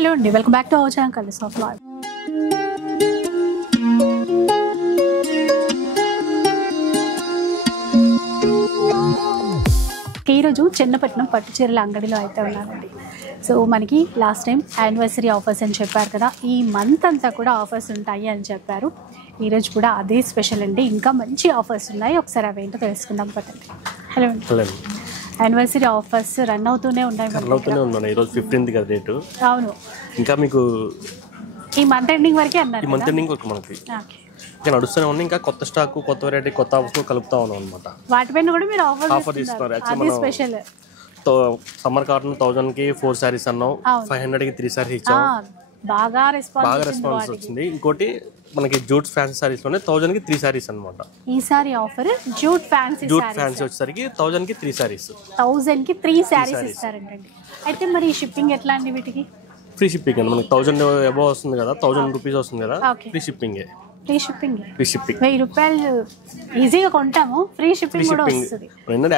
Hello అండి, welcome back to our channel colours of life. ఈరోజు చెన్నపట్నం పట్టు చీరల అంగడిలో అయితే ఉన్నానండి. సో మనకి లాస్ట్ టైం యానివర్సరీ ఆఫర్స్ అని చెప్పారు కదా, ఈ మంత్ అంతా కూడా ఆఫర్స్ ఉంటాయి అని చెప్పారు. ఈరోజు కూడా అదే స్పెషల్ అండి, ఇంకా మంచి ఆఫర్స్ ఉన్నాయి. ఒకసారి అవేంటో తెలుసుకుందాం పట్టండి. హలో అండి. యానివర్సరీ ఆఫర్స్ రన్ అవుతూనే ఉన్నాయి. ఈరోజు 15th కదా డేట్. అవును, ఇంకా మీకు ఈ మంత్ ఎండింగ్ వరకే అన్నారు. ఈ మంత్ ఎండింగ్ వరకు మనకి ఇంకా నడుస్తూనే ఉన్నాయి. ఇంకా కొత్త స్టాక్, కొత్త వెరైటీ, కొత్త ఆఫర్స్ కలుపుతా ఉన్నాం అనమాట. వాటిపైన కూడా మీరు ఆఫర్ ఇస్తున్నారు. అది స్పెషల్. సమ్మర్ కాటన్ 1000 కి 4 సారీస్ అన్నాం, 500 కి 3 సారీస్ ఇచ్చాం. బాగా రెస్పాన్స్ వచ్చింది. ఇంకోటి మనకి జూట్ ఫ్యాన్సీ సారీస్ లోనే 1000 కి 3 సారీస్ అన్నమాట. ఈసారి ఆఫర్ జూట్ ఫ్యాన్సీ వచ్చేసరికి 1000 కి 3 సారీస్, 1000 కి 3 సారీస్ ఇస్తారంటండి. అయితే మరి షిప్పింగ్ ఎట్లా అండి? వీటికి ఫ్రీ షిప్పింగ్ అండి. మనకి 1000 అబౌవ్ వస్తుంది కదా, 1000 రూపీస్ వస్తుంది కదా, ఫ్రీ షిప్పింగ్. ఫ్రీ షిప్పింగ్ 1000 రూపాయలు ఈజీగా కొంటాము, ఫ్రీ షిప్పింగ్ కూడా వస్తుంది.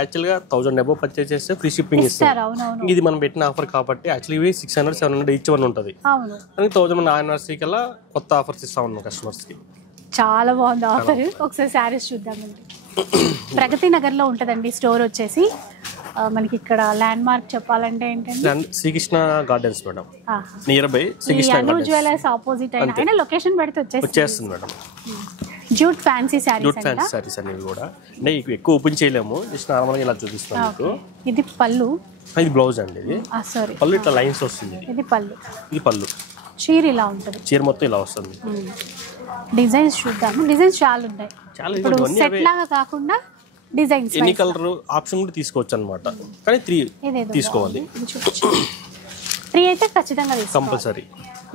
యాక్చువల్ గా 1000 అబౌవ్ పర్చేస్ చేస్తే ఫ్రీ షిప్పింగ్ ఇస్తారు. ఇది మనం పెట్టిన ఆఫర్ కాబట్టి యాక్చువల్లీ 600, 700 ఈచ్ వన్ ఉంటుంది. అవును, 1000 మన యానివర్సరీ కల్లా కొత్త ఆఫర్స్ ఇస్తా ఉన్నాం కస్టమర్స్ కి. చాలా బాగుంది ఆఫర్. ఒకసారి శారీస్ చూద్దామండి. ప్రగతి నగర్ లో ఉంటదండి స్టోర్ వచ్చేసి. మనకి ఇక్కడ ల్యాండ్ మార్క్ చెప్పాలంటే ఏంటంటే Srikrishna gardens madam, near by Srikrishna gardens jewellers opposite అయినా లొకేషన్ పెడితే వచ్చేస్తుంది మేడం. జూట్ ఫ్యాన్సీ సారీస్ అనేవి కూడా అంటే ఎక్కువ ఓపెన్ చేయలేము, జస్ట్ నార్మల్ గా ఇలా చూపిస్తాం మీకు. ఇది పళ్ళు, ఇది బ్లౌజ్ అండి. ఇది సారీ పళ్ళు ఇట్లా లైన్స్ వస్తుంది. ఇది పళ్ళు, ఇది పళ్ళు. చీర ఇలా ఉంటుంది, చీర మొత్తం ఇలా వస్తుంది. డిజైన్స్ చూద్దాము. డిజైన్స్ చాలా ఉంటాయి. ఇప్పుడు సెట్ లాగా కాకుండా డిజైన్స్ ఎన్ని కలర్ ఆప్షన్ కూడా తీసుకోవచ్చు అన్నమాట. కానీ 3 తీసుకోవాలి. 3 అయితే ఖచ్చితంగా కంపల్సరీ,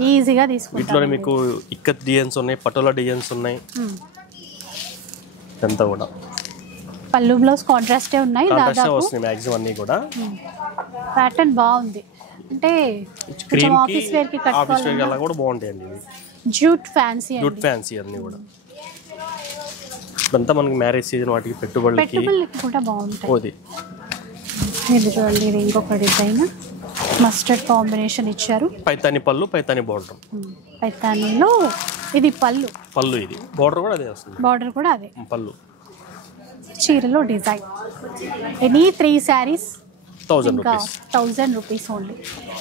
ఈజీగా తీసుకోవాలి. వీటిలోనే మీకు ఇక్కత్ డిజైన్స్ ఉన్నాయి, పటోలా డిజైన్స్ ఉన్నాయి. ఇదంతా కూడా పళ్ళు బ్లౌజ్ కాంట్రాస్టే ఉన్నాయి. దాదాపు వస్తుంది మ్యాక్సిమం అన్ని కూడా. ప్యాటర్న్ బాగుంది, అంటే కొంచెం ఆఫీస్ వేర్ కి కట్టుకోవాలి అలా కూడా బాగుంటాయండి. ఇవి జూట్ ఫ్యాన్సీ అన్ని కూడా. ఇదంతా మనకి మ్యారేజ్ సీజన్ వాటికి పెట్టుబడులకి కూడా బాగుంటాయి. ఇది చూడండి, ఇది ఇంకొక డిజైన్ మస్టర్డ్ కాంబినేషన్ ఇచ్చారు. పైతాని పళ్ళు, పైతాని బార్డర్. పైతానిలో ఇది పళ్ళు, ఇది బార్డర్ కూడా అదే వస్తుంది. బార్డర్ కూడా అదే పళ్ళు. చీరలో design. Any 3 saris 1000 rupees only.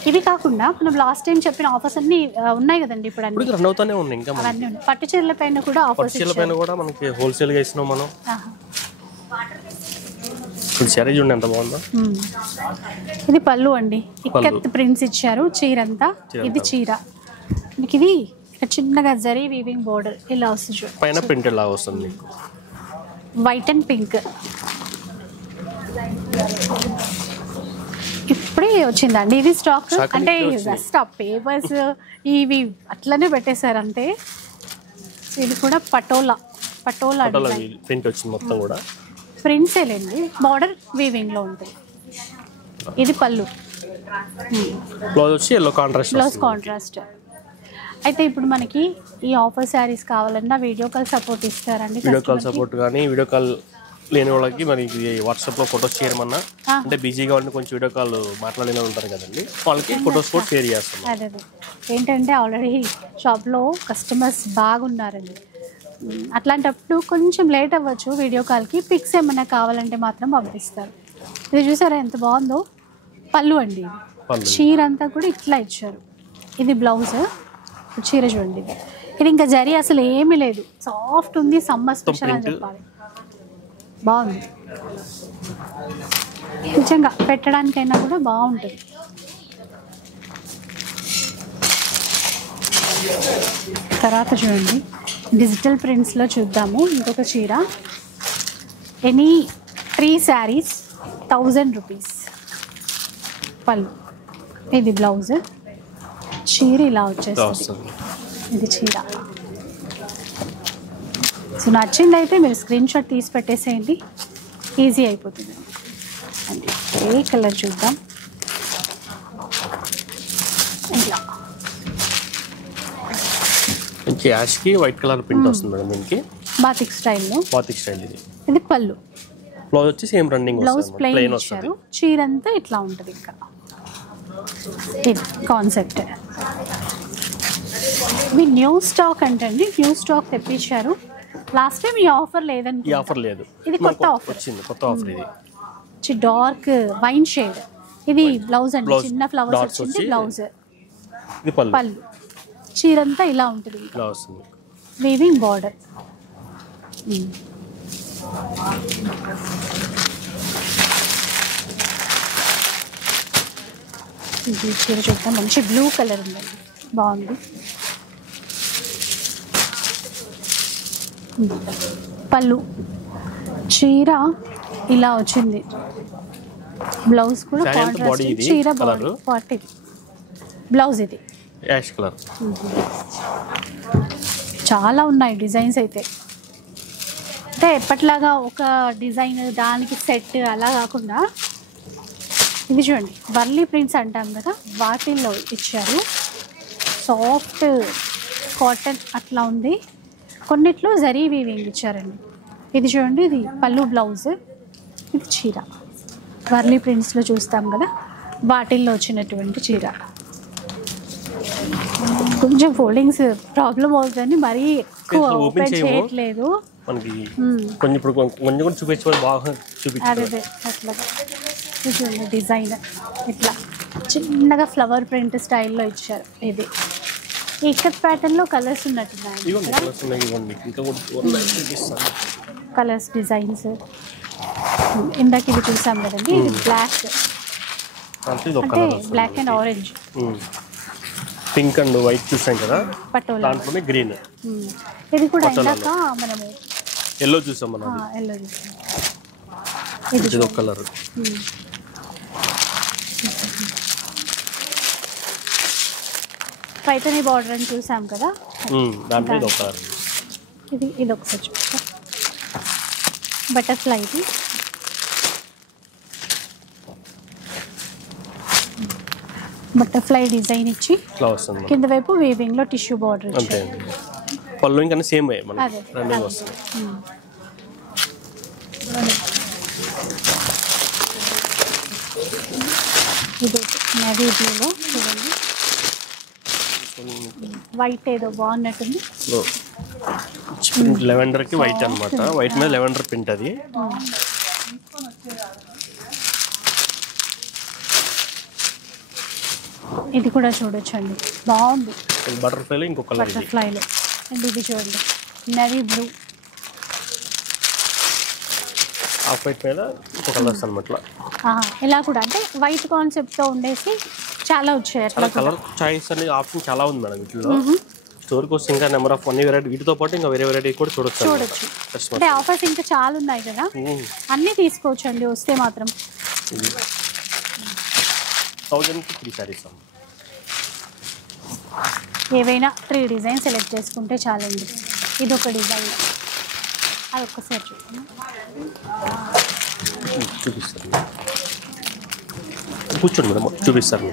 ఇవి కాకుండా మనం లాస్ట్ టైం చెప్పిన ఆఫర్స్ అన్ని ఉన్నాయి కదండి, ఇప్పుడు అన్ని రన్ అవుతానే ఉన్నాయి. ఇంకా అవన్నీ పట్టు చీరల పైన కూడా ఆఫర్స్, చీరల పైన కూడా మనకి హోల్సేల్ గా ఇస్తున్నాం మనం. ఇప్పుడు సారీ చూడండి ఎంత బాగుందో. ఇది పళ్ళు అండి, ఇక్కత్ ప్రింట్స్ ఇచ్చారు చీరంతా. ఇది చీర మీకు, ఇది చిన్నగా జరీ వీవింగ్ బోర్డర్ ఇలా వస్తుంది. పైన ప్రింట్ ఇలా వస్తుంది మీకు, వైట్ అండ్ పింక్. ఇప్పుడే వచ్చిందండి ఇది స్టాక్. అంటే జస్ట్ ఆ పేపర్స్ ఇవి అట్లనే పెట్టేశారు అంతే. ఇది కూడా పటోలా ప్రింట్ వచ్చింది మొత్తం కూడా. ప్రింట్స్ ఏలేండి, బార్డర్ వీవింగ్ లో ఉంటాయి. ఇది పళ్ళు, బ్లౌజ్ వచ్చి yellow కాంట్రాస్ట్. అయితే ఇప్పుడు మనకి ఈ ఆఫర్ శారీస్ కావాలన్నా వీడియో కాల్ సపోర్ట్ ఇస్తారండి? వీడియో కాల్ సపోర్ట్ కానీ, వీడియో కాల్ లేని వాళ్ళకి మనకి వాట్సాప్ లో ఫొటోస్ చేయమన్నా, అంటే బిజీగా ఉండి కొంచెం వీడియో కాల్ మాట్లాడిన ఉంటారు కదండి, వాళ్ళకి ఫొటోస్ కూడా షేర్ చేస్తాం. అదే ఏంటంటే ఆల్రెడీ షాప్ లో కస్టమర్స్ బాగున్నారండి. అట్లాంటప్పుడు కొంచెం లేట్ అవ్వచ్చు వీడియో కాల్కి. పిక్స్ ఏమన్నా కావాలంటే మాత్రం పంపిస్తారు. ఇది చూసారా ఎంత బాగుందో. పళ్ళు అండి, చీర అంతా కూడా ఇట్లా ఇచ్చారు. ఇది బ్లౌజ్, చీర చూడండి. ఇది ఇంకా జరీ అసలు ఏమీ లేదు, సాఫ్ట్ ఉంది. సమ్మర్ స్పెషల్ అని చెప్పాలి. బాగుంది నిజంగా, పెట్టడానికైనా కూడా బాగుంటుంది. తర్వాత చూడండి, డిజిటల్ ప్రింట్స్లో చూద్దాము. ఇంకొక చీర. Any 3 saris 1000 rupees. పళ్ళు, ఇది బ్లౌజ్, చీర ఇలా వచ్చేస్తుంది. ఇది చీర. సో నచ్చింది అయితే మీరు స్క్రీన్ షాట్ తీసి పెట్టేసేయండి, ఈజీ అయిపోతుంది. అండి ఏ కలర్ చూద్దాం. ఇలా యాష్కి వైట్ కలర్ ప్రింట్ వస్తుంది మేడం. దీనికి బాతిక్ స్టైల్. ఇది పళ్ళు, బ్లౌజ్ వచ్చి సేమ్ రన్నింగ్ బ్లౌజ్ ప్లెయిన్ ఇచ్చారు. చీర అంతా ఇట్లా ఉంటుంది. ఇంకా ఇది కాన్సెప్ట్. ఇవి న్యూ స్టాక్ అంటండి, న్యూ స్టాక్ తెప్పించారు. లాస్ట్ టైం ఈ ఆఫర్ లేదండి. ఈ ఆఫర్ లేదు, ఇది కొత్త ఆఫర్ వచ్చింది, కొత్త ఆఫర్ ఇది. Dark wine shade. ఇది బ్లౌజ్ అండి, చిన్న ఫ్లవర్స్ వచ్చింది బ్లౌజ్. ఇది పళ్ళు. పళ్ళు చీరంతా ఇలా ఉంటుంది, ఇలా వస్తుంది. Weaving border. ఇది చీర చూద్దాం, మంచి బ్లూ కలర్ ఉందండి, బాగుంది. పళ్ళు చీర ఇలా వచ్చింది, బ్లౌజ్ కూడా కాంట్రాస్ట్. చీర బాడీ పార్ట్, ఇది బ్లౌజ్, ఇది యాష్ కలర్. చాలా ఉన్నాయి డిజైన్స్ అయితే. అంటే ఎప్పట్లాగా ఒక డిజైన్ దానికి సెట్ అలా కాకుండా ఇది చూడండి, వర్లీ ప్రింట్స్ అంటాం కదా, వాటిల్లో ఇచ్చారు. సాఫ్ట్ కాటన్ అట్లా ఉంది. కొన్నిట్లో జరీ వీవింగ్ ఇచ్చారండి. ఇది చూడండి, ఇది పళ్ళు బ్లౌజ్, ఇది చీర. వర్లీ ప్రింట్స్లో చూస్తాం కదా, వాటిల్లో వచ్చినటువంటి చీర. కొంచెం ఫోల్డింగ్స్ ప్రాబ్లం అవుతుందని మరీ ఎక్కువ ఓపెన్ చేయట్లేదు. మనకి కొంచెం ఇప్పుడు కొంచెం కూడా చూపించే బాగా చూపించారు. అదే అట్లా చూడండి, డిజైన్ ఇట్లా చిన్నగా ఫ్లవర్ ప్రింట్ స్టైల్లో ఇచ్చారు. ఇది ఇక్కత్ ప్యాటర్న్లో కలర్స్ ఉన్నట్టున్నాయి, కలర్స్ డిజైన్స్. ఇందాక ఇది చూసాం కదండి, ఇది బ్లాక్ అంటే black and orange, pink and white చూసాం కదా, పటోలా. దాంట్లోనే గ్రీన్. ఇది కూడా ఇందాక మనము ఎల్లో చూసాం, మనం ఎల్లో చూసాం. ఇది ఒక కలర్. పైతని బార్డర్ అని చూసాం కదా, దాంట్లో ఇది ఒక కలర్. ఇది ఒకసారి చూస్తా, బటర్ఫ్లై. ఇది బటర్ఫ్లై డిజైన్ ఇచ్చి కింద వైపు వీవింగ్ లో టిష్యూ బార్డర్ అంతే. పళ్ళు ఇంకా సేమ్ మనకి రన్నింగ్ వస్తుంది. ఇది నేవీ బ్లూలో చూడండి, వైట్ ఏదో బాగున్నట్టుంది. లెవెండర్ కి వైట్ అన్నమాట, వైట్ మీద లెవెండర్ ప్రింట్. అది ఇది కూడా చూడొచ్చండి, బాగుంది. బటర్ఫ్లైలో ఇంకో కలర్, బటర్ఫ్లైలో. అండ్ ఇది చూడండి, నేవీ బ్లూ, హాఫ్ వైట్ మీద ఇంకో కలర్స్ అనమాట. ఇలా కూడా అంటే వైట్ కాన్సెప్ట్తో ఉండేసి చాలా వచ్చాయి. అట్లా కలర్ చాయిస్ అనేది ఆప్షన్ చాలా ఉంది మేడం వీటిలో. స్టోర్కి వస్తే ఇంకా నెంబర్ ఆఫ్ అన్ని వెరైటీ, వీటితో పాటు ఇంకా వేరే వెరైటీ కూడా చూడొచ్చు. అంటే ఆఫర్స్ ఇంకా చాలా ఉన్నాయి కదా, అన్నీ తీసుకోవచ్చు అండి వస్తే మాత్రం. 1000కి 3 sarees. ఏవైనా 3 డిజైన్ సెలెక్ట్ చేసుకుంటే చాలండి. ఇది ఒక డిజైన్, అది ఒక్కసారి చూపిస్తాను, కూర్చోండి మేడం, చూపిస్తాను.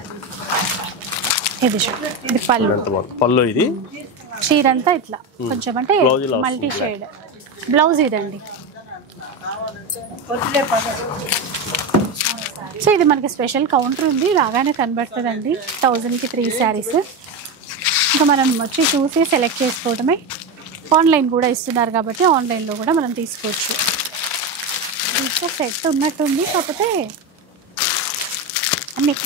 ఇది ఇది పళ్ళు, ఎంత బాగుంది పళ్ళు. ఇది చీరంతా ఇట్లా కొంచెం అంటే మల్టీ షేడ్ బ్లౌజ్. ఇదండి, సో ఇది మనకి స్పెషల్ కౌంటర్ ఉంది, రాగానే కనబడుతుందండి. 1000కి 3 sarees. ఇంకా మనం వచ్చి చూసి సెలెక్ట్ చేసుకోవడమే. ఆన్లైన్ కూడా ఇస్తున్నారు కాబట్టి ఆన్లైన్లో కూడా మనం తీసుకోవచ్చు. ఇంకా సెట్ ఉన్నట్టుంది, కాకపోతే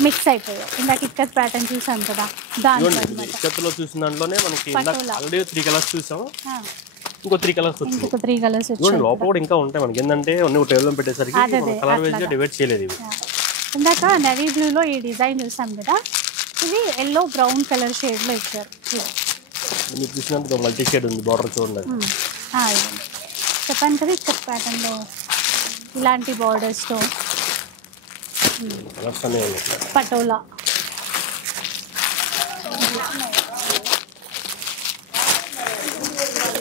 మిక్స్ అయిపోయాయి. ఇందాక ఇక్కత్ ప్యాటర్న్ చూసాం కదా, దాంట్లో చూసిన దాంట్లోనే మనకి ఆల్రెడీ 3 కలర్స్ చూసాం, ఇంకో 3 కలర్స్ వచ్చాయి. ఇంకో 3 కలర్స్ వచ్చాయి. లోపల కూడా ఇంకా ఉంటాయి మనకి. ఏంటంటే అన్ని టేబుల్ పెట్టేసరికి కలర్ వైజ్ గా డివైడ్ చేయలేదు ఇవి. ఇందాక నేవీ బ్లూలో ఈ డిజైన్ చూసాం కదా, ఇది ఎల్లో బ్రౌన్ కలర్ షేడ్లో ఇచ్చారు. మీరు చూసినందుకు మల్టీ షేడ్ ఉంది బార్డర్ చూడండి. చెప్పాను కదా ఇక్కత్ ప్యాటర్న్లో ఇలాంటి బార్డర్స్తో పటోలా.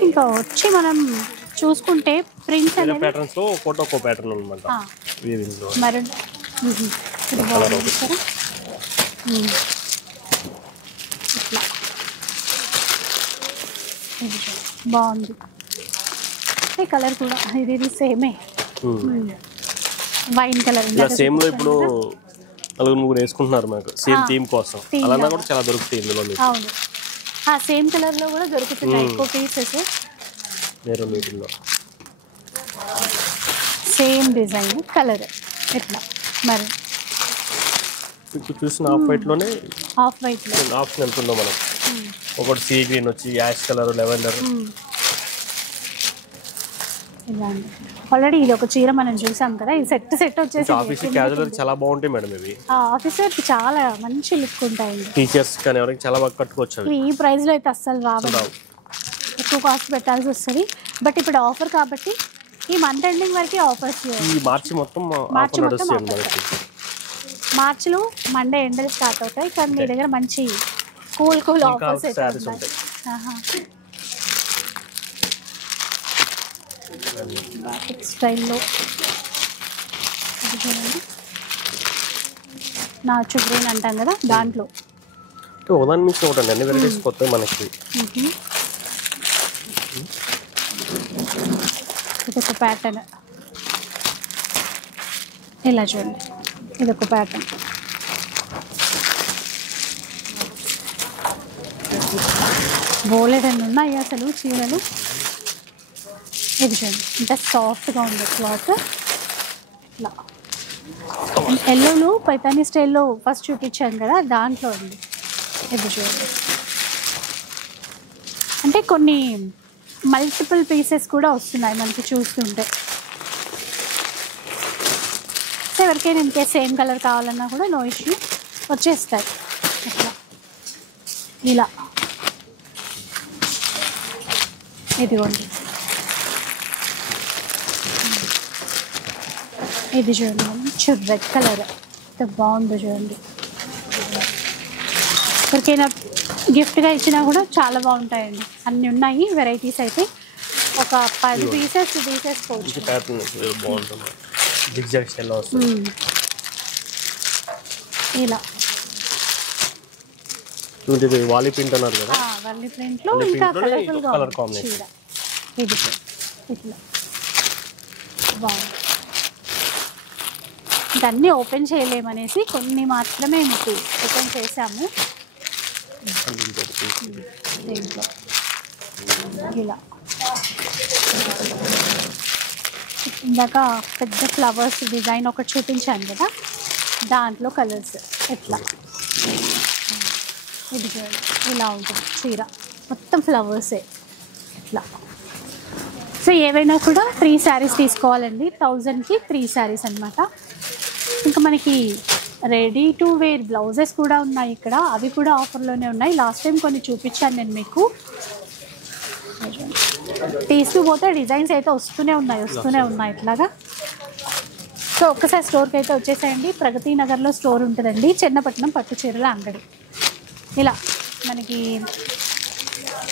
ఇంకా వచ్చి మనం చూసుకుంటే ప్రింట్స్ అనేది ప్యాటర్న్స్ లో ఒక్కో ప్యాటర్న్ అన్నమాట. వీవింగ్ లో మరూన్ ఇది బాగుంది సరే. ఇట్లా ఇది బాగుంది. ఈ కలర్ కూడా ఇది సేమే, వైన్ కలర్. ఇలా సేమ్ లో ఇప్పుడు 4-3 వేసుకుంటున్నారు మనకు సేమ్ థీమ్ కోసం. అలానే కూడా చాలా దొరుకుతాయి ఇందులో. అవును, సేమ్ కలర్ లో కూడా దొరుకుతున్నాయి ఎక్కువ పీసెస్. సేమ్ డిజైన్ కలర్ ఎట్లా మరి చూసిన ఆఫ్ వైట్ లోనే ఆప్షన్ ఎంత ఉందో మనకు. ఒకటి సీ గ్రీన్ వచ్చి యాష్ కలర్, లెవెండర్. ఆల్రెడీ ఇది ఒక చీర మనం చూసాం కదా, ఇది సెట్ వచ్చేసి ఆఫీస్ క్యాజువల్ చాలా బాగుంటాయి మేడం ఇవి. ఆఫీసర్ చాలా మంచి లుక్ ఉంటాయండి. టీచర్స్ కానీ ఎవరికి చాలా బాగా కట్టుకోవచ్చు. ఇవి ఈ ప్రైస్ లో అయితే అస్సలు రావు, ఎక్కువ కాస్ట్ పెట్టాల్సి వస్తుంది. బట్ ఇప్పుడు ఆఫర్ కాబట్టి ఈ మంత్ ఎండింగ్ వరకు ఆఫర్స్. ఈ మార్చి మొత్తం మార్చిలో మండే ఎండ్ స్టార్ట్ అవుతాయి, కానీ మీ దగ్గర మంచి కూల్ ఆఫర్స్ అయితే ఉంటాయి. స్టైల్లో నాచు గ్రీన్ అంటాం కదా, దాంట్లో ఒకదాని మించి ఒకటి అన్ని వెరైటీస్ కొత్త మనకి. ఇదొక ప్యాటర్న్, ఇలా చూడండి, ఇదొక ప్యాటర్న్. బోలెడన్ని ఉన్నాయి అసలు చీరలు. ఇది చూడండి ఇంత సాఫ్ట్గా ఉంది క్లాత్. ఇట్లా ఎల్లోలు పైతానీ స్టైల్లో ఫస్ట్ చూపించాను కదా, దాంట్లో ఉంది. ఇది చూడండి, అంటే కొన్ని మల్టిపుల్ పీసెస్ కూడా వస్తున్నాయి మనకి చూస్తుంటే. సో ఎవరికైనా ఇంకే సేమ్ కలర్ కావాలన్నా కూడా నో ఇష్యూ, వచ్చేస్తాయి. ఇట్లా ఇలా ఇదిగోండి, ఇది చూడండి మంచి రెడ్ కలర్, ఎంత బాగుందో చూడండి. ఎవరికైనా గిఫ్ట్గా ఇచ్చినా కూడా చాలా బాగుంటాయండి. అన్నీ ఉన్నాయి వెరైటీస్ అయితే, ఒక 10 పీసెస్ తీసేసుకోవచ్చు. ఇలా వాలీ ప్రింట్ అన్నారు కదా, వాలీ ప్రింట్లో ఇంకా కలర్ఫుల్గా చీర. ఇది ఇట్లా బాగుంది. ఇవన్నీ ఓపెన్ చేయలేమనేసి కొన్ని మాత్రమే మీకు ఓపెన్ చేసాము. దీంట్లో ఇలా ఇందాక పెద్ద ఫ్లవర్స్ డిజైన్ ఒకటి చూపించాను కదా, దాంట్లో కలర్స్ ఎట్లా. ఇది చూడండి, ఇలా ఉంటుంది చీర, మొత్తం ఫ్లవర్సే ఇట్లా. సో ఏవైనా కూడా 3 శారీస్ తీసుకోవాలండి, 1000కి 3 శారీస్ అనమాట. ఇంకా మనకి రెడీ టు వేర్ బ్లౌజెస్ కూడా ఉన్నాయి ఇక్కడ, అవి కూడా ఆఫర్లోనే ఉన్నాయి. లాస్ట్ టైం కొన్ని చూపించాను నేను మీకు. తీస్తూ పోతే డిజైన్స్ అయితే వస్తూనే ఉన్నాయి ఇట్లాగా. సో ఒక్కసారి స్టోర్కి అయితే వచ్చేసేయండి. ప్రగతి నగర్లో స్టోర్ ఉంటుందండి, చెన్నపట్నం పట్టు చీరల అంగడి. ఇలా మనకి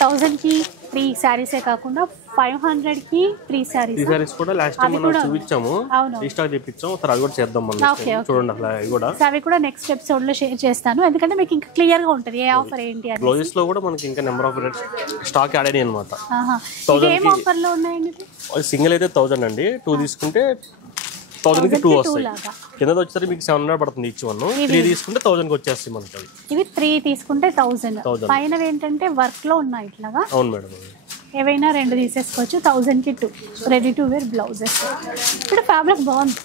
1000కి 3 శారీసే కాకుండా 500కి 3 శారీస్ కూడా లాస్ట్ టైం మనం చూపించాము, రీస్టాక్ చేయించాము. అవి కూడా చేద్దాం చూడండి. అవి కూడా అవి కూడా నెక్స్ట్ ఎపిసోడ్ లో షేర్ చేస్తాను, ఎందుకంటే మీకు ఇంకా క్లియర్ గా ఉంటుంది ఏ ఆఫర్ ఏంటి అని. బ్లౌజెస్ లో కూడా మనకి ఇంకా నెంబర్ ఆఫ్ స్టాక్ యాడ్ అయినాయి అనమాట. ఏం ఆఫర్ లో ఉన్నాయండి? సింగిల్ అయితే 1000 అండి, 2 తీసుకుంటే 1000కి 2 వస్తాయి. కింద వచ్చేసరికి మీకు 700 పడుతుంది ఈచ్ వన్. 3 తీసుకుంటే 1000కి వచ్చేస్తాయి మనకి. ఇవి 3 తీసుకుంటే 1000. పైన ఏంటంటే వర్క్ లో ఉన్నాయి ఇట్లాగా. అవును మేడం, ఏవైనా 2 తీసేసుకోవచ్చు. 1000కి 2 రెడీ టు వేర్ బ్లౌజెస్. ఇప్పుడు ఫ్యాబ్రిక్ బాగుంది,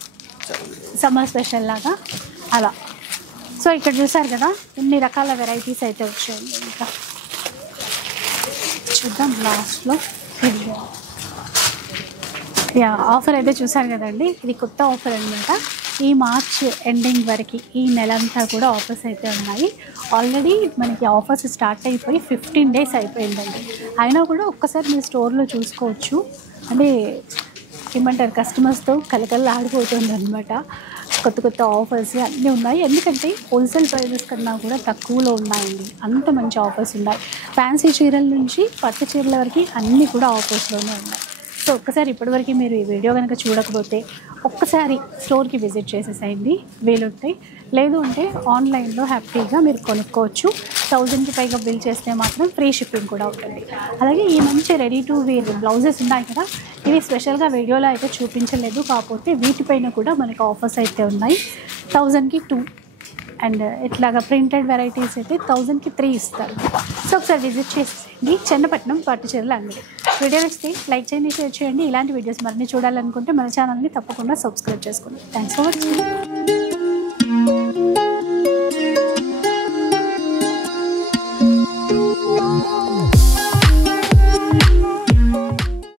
సమ్మర్ స్పెషల్ లాగా అలా. సో ఇక్కడ చూసారు కదా ఎన్ని రకాల వెరైటీస్ అయితే వచ్చాయండి. ఇంకా చూద్దాం లాస్ట్లో. ఆఫర్ అయితే చూసారు కదండి, ఇది కొత్త ఆఫర్ అనమాట. ఈ మార్చ్ ఎండింగ్ వరకు ఈ నెలంతా కూడా ఆఫర్స్ అయితే ఉన్నాయి. ఆల్రెడీ మనకి ఆఫర్స్ స్టార్ట్ అయిపోయి 15 డేస్ అయిపోయిందండి. అయినా కూడా ఒక్కసారి మీరు స్టోర్లో చూసుకోవచ్చు. అంటే ఏమంటారు, కస్టమర్స్తో కలకల్లా ఆడిపోతుంది అనమాట. కొత్త ఆఫర్స్ అన్నీ ఉన్నాయి, ఎందుకంటే హోల్సేల్ ప్రైజెస్ కన్నా కూడా తక్కువలో ఉన్నాయండి. అంత మంచి ఆఫర్స్ ఉన్నాయి. ఫ్యాన్సీ చీరల నుంచి పట్టు చీరల వరకు అన్నీ కూడా ఆఫర్స్లోనే ఉన్నాయి. సో ఒక్కసారి ఇప్పటివరకు మీరు ఈ వీడియో కనుక చూడకపోతే ఒక్కసారి స్టోర్కి విజిట్ చేసేసేయండి, వీలుంటాయి. లేదు అంటే ఆన్లైన్లో హ్యాపీగా మీరు కొనుక్కోవచ్చు. 1000కి పైగా బిల్ చేస్తే మాత్రం ఫ్రీ షిప్పింగ్ కూడా ఉంటుంది. అలాగే ఈ మంచి రెడీ టు వేర్ బ్లౌజెస్ ఉన్నాయి కదా, ఇవి స్పెషల్గా వీడియోలో అయితే చూపించలేదు, కాకపోతే వీటిపైన కూడా మనకు ఆఫర్స్ అయితే ఉన్నాయి. 1000కి 2 అండ్ ఇట్లాగా ప్రింటెడ్ వెరైటీస్ అయితే 1000కి 3 ఇస్తారు. సో ఒకసారి విజిట్ చేసేయండి చెన్నపట్నం పట్టు చీరల అంగడి. వీడియో నచ్చితే లైక్ చేయండి, షేర్ చేయండి. ఇలాంటి వీడియోస్ మరిన్ని చూడాలనుకుంటే మన ఛానల్ని తప్పకుండా సబ్స్క్రైబ్ చేసుకోండి. Thanks for watching.